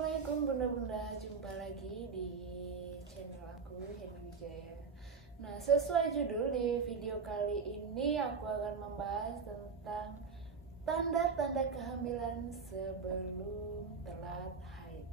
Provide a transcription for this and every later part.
Assalamualaikum bunda-bunda, jumpa lagi di channel aku Heni Wijaya. Nah, sesuai judul di video kali ini aku akan membahas tentang tanda-tanda kehamilan sebelum telat haid.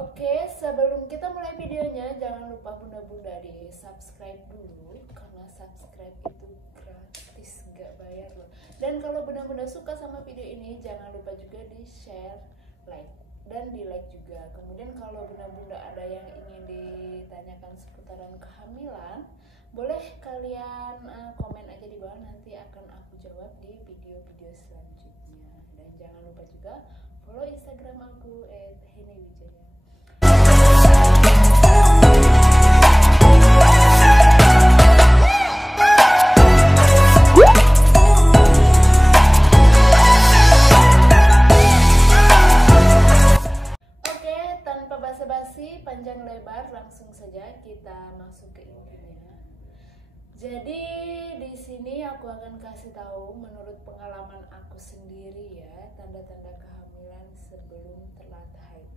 Oke, sebelum kita mulai videonya jangan lupa bunda-bunda di subscribe dulu, karena subscribe itu gratis, gak bayar loh. Dan kalau bunda-bunda suka sama video ini jangan lupa juga di share, like, dan di like juga. Kemudian kalau bunda-bunda ada yang ingin ditanyakan seputaran kehamilan, boleh kalian komen aja di bawah, nanti akan aku jawab di video-video selanjutnya. Dan jangan lupa juga follow Instagram aku @heniwijaya. Basa-basi panjang lebar, langsung saja kita masuk ke intinya. Jadi di sini aku akan kasih tahu menurut pengalaman aku sendiri ya, tanda-tanda kehamilan sebelum telat haid.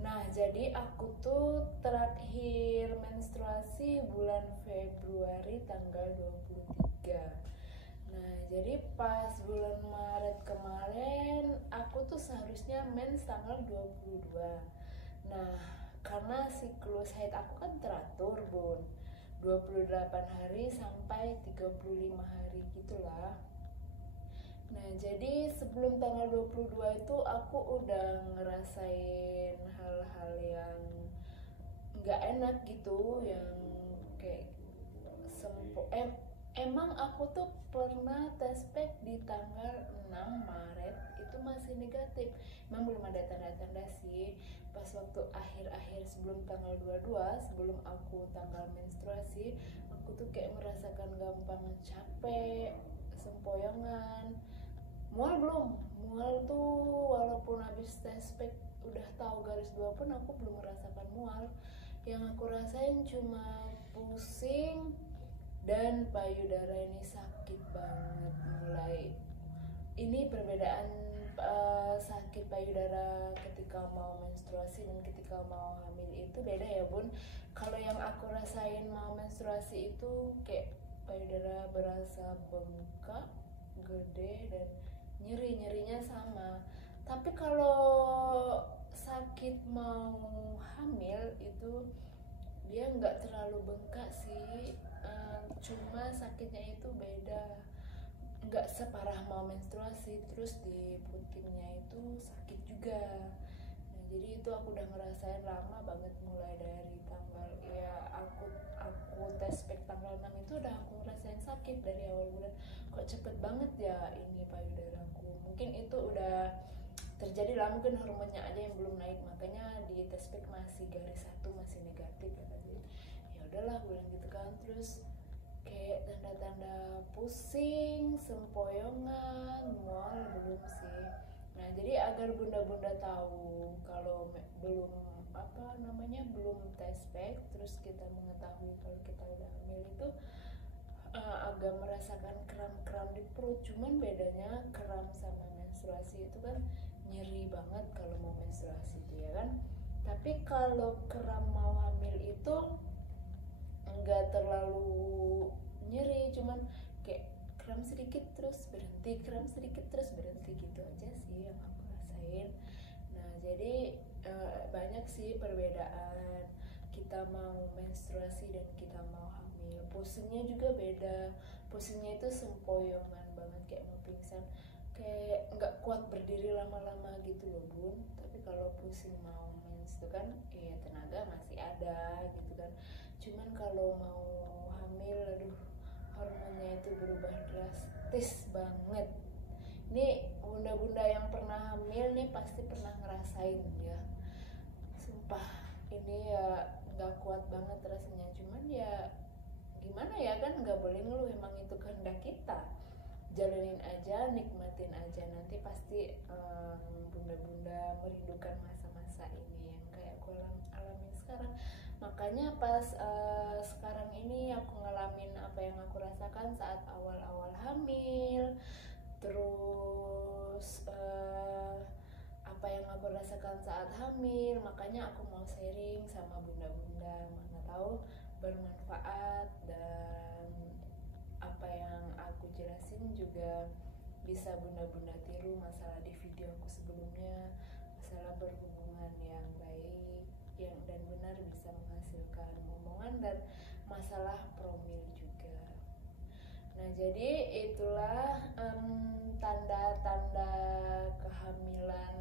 Nah, jadi aku tuh terakhir menstruasi bulan Februari tanggal 23. Nah, jadi pas bulan Maret kemarin aku tuh seharusnya mens tanggal 22. Nah, karena siklus haid aku kan teratur bun, 28 hari sampai 35 hari gitulah. Nah, jadi sebelum tanggal 22 itu aku udah ngerasain hal-hal yang gak enak gitu, yang kayak emang aku tuh pernah tes pack di tanggal 6 Maret itu masih negatif. Emang belum ada tanda-tanda sih. Pas waktu akhir-akhir sebelum tanggal 22, sebelum aku tanggal menstruasi, aku tuh kayak merasakan gampang capek, sempoyongan. Mual belum? Mual tuh walaupun habis tes pack udah tahu garis 2 pun aku belum merasakan mual. Yang aku rasain cuma pusing dan payudara ini sakit banget. Mulai ini perbedaan sakit payudara ketika mau menstruasi dan ketika mau hamil itu beda ya bun. Kalau yang aku rasain mau menstruasi itu kayak payudara berasa bengkak, gede, dan nyerinya sama. Tapi kalau sakit mau hamil itu dia nggak terlalu bengkak sih, cuma sakitnya itu beda, nggak separah mau menstruasi. Terus di putingnya itu sakit juga. Nah, jadi itu aku udah ngerasain lama banget, mulai dari tanggal aku tes pack tanggal 6 itu udah aku ngerasain sakit dari awal bulan. Kok cepet banget ya ini payudaraku, mungkin itu udah terjadi lah, mungkin hormonnya aja yang belum naik, makanya di tes pack masih garis 1 masih negatif ya. Ya udahlah bilang gitu kan. Terus kayak tanda-tanda pusing, sempoyongan, mual belum sih. Nah, jadi agar bunda-bunda tahu kalau belum belum tes pack, terus kita mengetahui kalau kita udah hamil itu agak merasakan kram-kram di perut. Cuman bedanya kram sama menstruasi itu kan nyeri banget kalau mau menstruasi itu ya kan. Tapi kalau kram mau hamil itu enggak terlalu nyeri, cuman kayak kram sedikit terus berhenti, kram sedikit terus berhenti, gitu aja sih yang aku rasain. Nah, jadi banyak sih perbedaan kita mau menstruasi dan kita mau hamil. Pusingnya juga beda. Pusingnya itu sempoyongan banget, kayak mau pingsan, kayak nggak kuat berdiri lama-lama gitu loh bun. Tapi kalau pusing mau mens itu kan ya tenaga masih ada gitu kan. Cuman kalau mau hamil, aduh, hormonnya itu berubah drastis banget. Ini bunda-bunda yang pernah hamil nih pasti pernah ngerasain ya. Sumpah, ini ya nggak kuat banget rasanya. Cuman ya gimana ya kan, nggak boleh ngeluh, emang itu kehendak kita. Jalanin aja, nikmatin aja, nanti pasti bunda-bunda merindukan masa-masa ini yang kayak aku alamin sekarang. Makanya pas sekarang ini aku ngalamin apa yang aku rasakan saat awal-awal hamil. Terus apa yang aku rasakan dirasakan saat hamil. Makanya aku mau sharing sama bunda-bunda, mana tahu bermanfaat, dan apa yang aku jelasin juga bisa bunda-bunda tiru masalah di video aku sebelumnya, masalah berhubungan yang baik yang dan benar bisa menghasilkan momongan, dan masalah promil juga. Nah, jadi itulah tanda-tanda kehamilan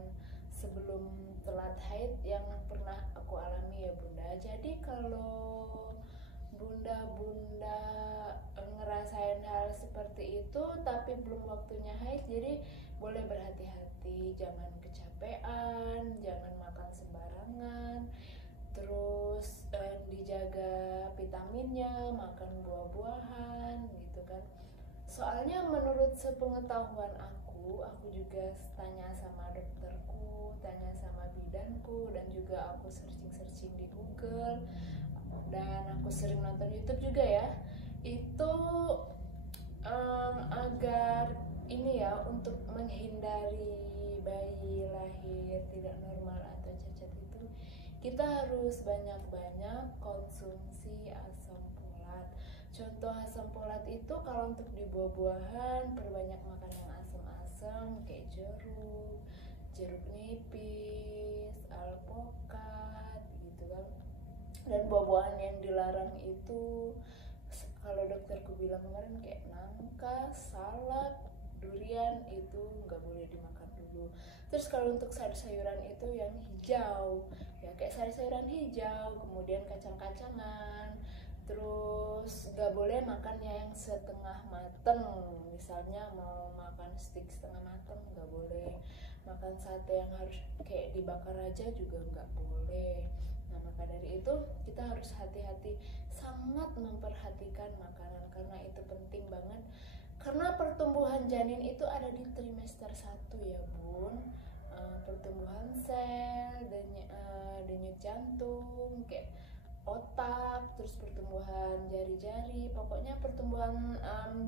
sebelum telat haid yang pernah aku alami ya bunda. Jadi kalau bunda-bunda ngerasain hal seperti itu tapi belum waktunya haid, jadi boleh berhati-hati, jangan kecapean, jangan makan sembarangan, terus dijaga vitaminnya, makan buah-buahan gitu kan. Soalnya menurut sepengetahuan aku juga tanya sama dokterku, tanya sama bidanku, dan juga aku searching di Google, dan aku sering nonton YouTube juga ya. Itu agar ini ya, untuk menghindari bayi lahir tidak normal atau cacat itu, kita harus banyak-banyak konsumsi asam folat. Contoh asam folat itu kalau untuk di buah-buahan, perbanyak makan yang asam-asam kayak jeruk nipis, alpukat gitu kan. Dan buah-buahan yang dilarang itu kalau dokterku bilang kemarin kayak nangka, salak, durian itu nggak boleh dimakan dulu. Terus kalau untuk sayur-sayuran itu yang hijau ya, kayak sayur-sayuran hijau, kemudian kacang-kacangan. Terus nggak boleh makannya yang setengah mateng, misalnya mau makan steak setengah mateng nggak boleh, makan sate yang harus kayak dibakar aja juga nggak boleh. Nah, maka dari itu kita harus hati-hati, sangat memperhatikan makanan, karena itu penting banget. Karena pertumbuhan janin itu ada di trimester 1 ya bun. Pertumbuhan sel, denyut jantung, kayak otak, terus pertumbuhan jari-jari, pokoknya pertumbuhan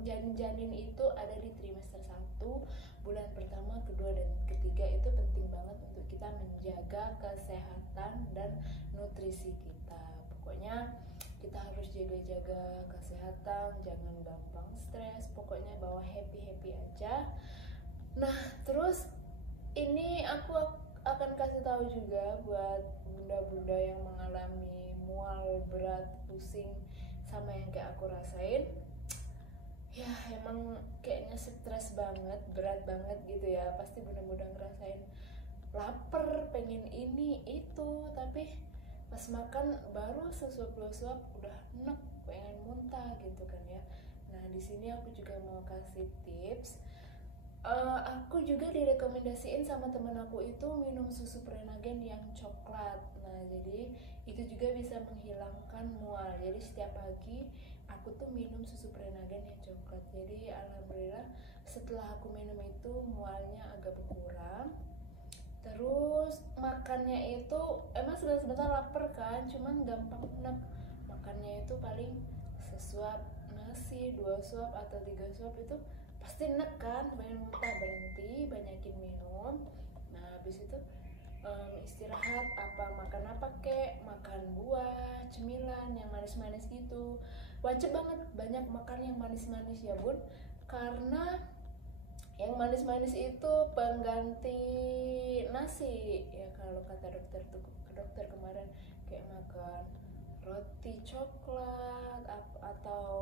janin-janin itu ada di trimester 1, bulan pertama, kedua, dan ketiga. Itu penting banget untuk kita menjaga kesehatan dan nutrisi kita. Pokoknya kita harus jaga-jaga kesehatan, jangan gampang stres, pokoknya bawa happy-happy aja. Nah, terus ini aku akan kasih tahu juga buat bunda-bunda yang mengalami mual berat, pusing sama yang kayak aku rasain. Ya emang kayaknya stres banget, berat banget gitu ya. Pasti bunda-bunda ngerasain lapar, pengen ini itu, tapi pas makan baru sesuap dua suap udah enek, pengen muntah gitu kan ya. Nah, di sini aku juga mau kasih tips. Aku juga direkomendasiin sama temen aku itu minum susu Prenagen yang coklat. Nah, jadi itu juga bisa menghilangkan mual. Jadi setiap pagi aku tuh minum susu Prenagen yang coklat. Jadi alhamdulillah setelah aku minum itu mualnya agak berkurang. Terus makannya itu emang sebentar-sebentar lapar kan, cuman gampang enak. Makannya itu paling sesuap nasi, 2 suap atau 3 suap itu pasti enak kan, pengen muntah, berhenti, banyakin minum. Nah, habis itu istirahat, makan apa kek, makan buah, cemilan yang manis-manis gitu. Wajib banget banyak makan yang manis-manis ya bun, karena yang manis-manis itu pengganti nasi ya, kalau kata dokter kemarin, kayak makan roti coklat atau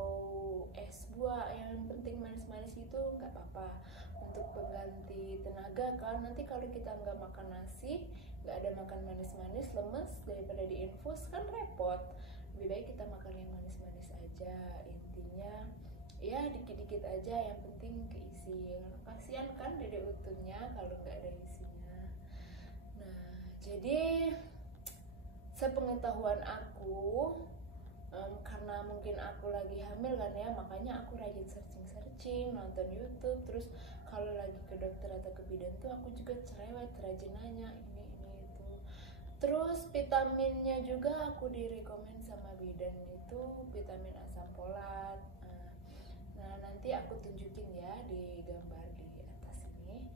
es buah, yang penting manis-manis itu nggak apa-apa untuk pengganti tenaga kan. Nanti kalau kita nggak makan nasi, nggak ada makan manis-manis, lemes, daripada diinfus kan repot. Lebih baik kita makan yang manis-manis aja, intinya ya dikit-dikit aja, yang penting keisi. Kasian kan dede utuhnya kalau nggak ada isinya. Nah, jadi sepengetahuan aku, karena mungkin aku lagi hamil kan ya, makanya aku rajin searching, nonton YouTube. Terus kalau lagi ke dokter atau ke bidan tuh aku juga cerewet, rajin nanya ini itu. Terus vitaminnya juga aku direkomend sama bidan itu vitamin asam folat. Nah, nanti aku tunjukin ya di gambar di atas ini.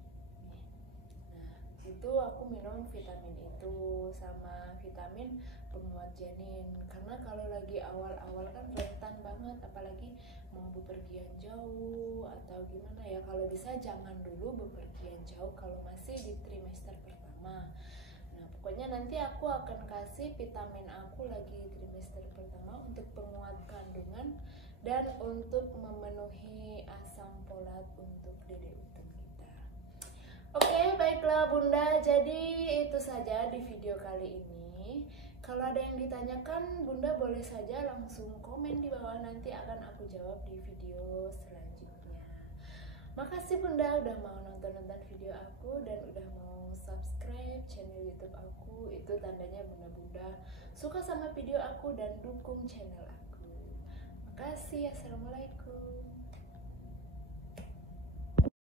Nah, itu aku minum vitamin itu sama vitamin penguat janin, karena kalau lagi awal-awal kan rentan banget, apalagi mau bepergian jauh atau gimana ya. Kalau bisa jangan dulu bepergian jauh kalau masih di trimester pertama. Nah pokoknya nanti aku akan kasih vitamin aku lagi trimester pertama untuk penguat kandungan dan untuk memenuhi asam folat untuk dede utuh kita. Oke, baiklah Bunda, jadi itu saja di video kali ini. Kalau ada yang ditanyakan, Bunda boleh saja langsung komen di bawah, nanti akan aku jawab di video selanjutnya. Makasih Bunda udah mau nonton video aku dan udah mau subscribe channel YouTube aku. Itu tandanya Bunda-bunda suka sama video aku dan dukung channel aku. Makasih, assalamualaikum.